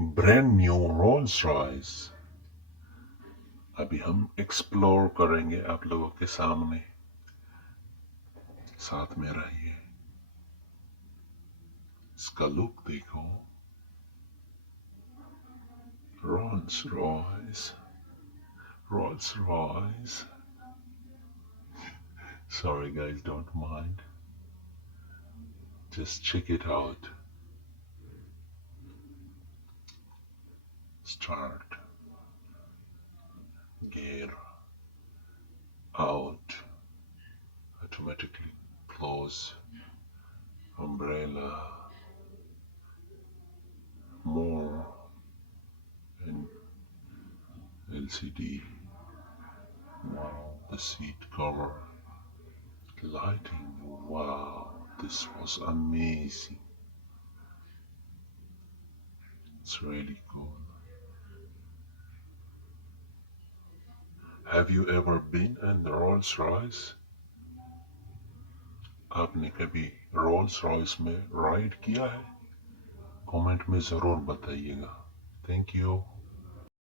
Brand new Rolls Royce अभी हम एक्सप्लोर करेंगे आप लोगों के सामने। साथ में रहिए। इसका लुक देखो। Rolls Royce, Rolls Royce. Sorry guys, don't mind. Just check it out. Start, gear, out, automatically close, umbrella, more, and LCD. Wow, the seat cover, lighting. Wow, this was amazing. It's really cool. Have you ever been in the Rolls Royce? आपने कभी Rolls Royce में राइड किया है? कमेंट में ज़रूर बताइएगा। Thank you.